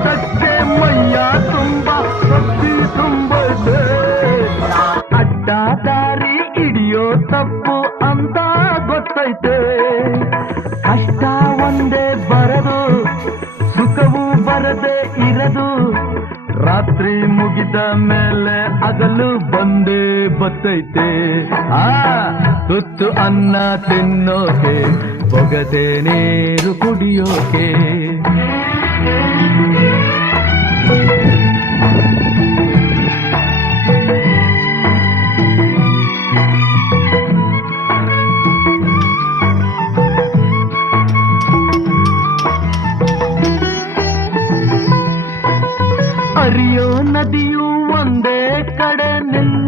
ನೋಟಕ್ಕೆ ಮೈಯ ತುಂಬ ಶಕ್ತಿ ತುಂಬದೆ ಅಡ್ಡ ದಾರಿ ಹಿಡಿಯೋ ತಪ್ಪು ಅಂತ ಗೊತ್ತೈತೆ. ಕಷ್ಟ ಒಂದೇ ಬರದು ಸುಖವು ಬರದೆ ಇರದು. ರಾತ್ರಿ ಮುಗಿದ ಮೇಲೆ ಹಗಲು ಬಂದೇ ಬತ್ತೈತೆ. ತುತ್ತು ಅನ್ನ ತಿನ್ನೋಕೆ ಬೊಗದೆ ನೀರು ಕುಡಿಯೋಕೆ. ಹರಿಯೋ ನದಿಯು ಒಂದೇ ಕಡೆ ನಿಲ್ಲ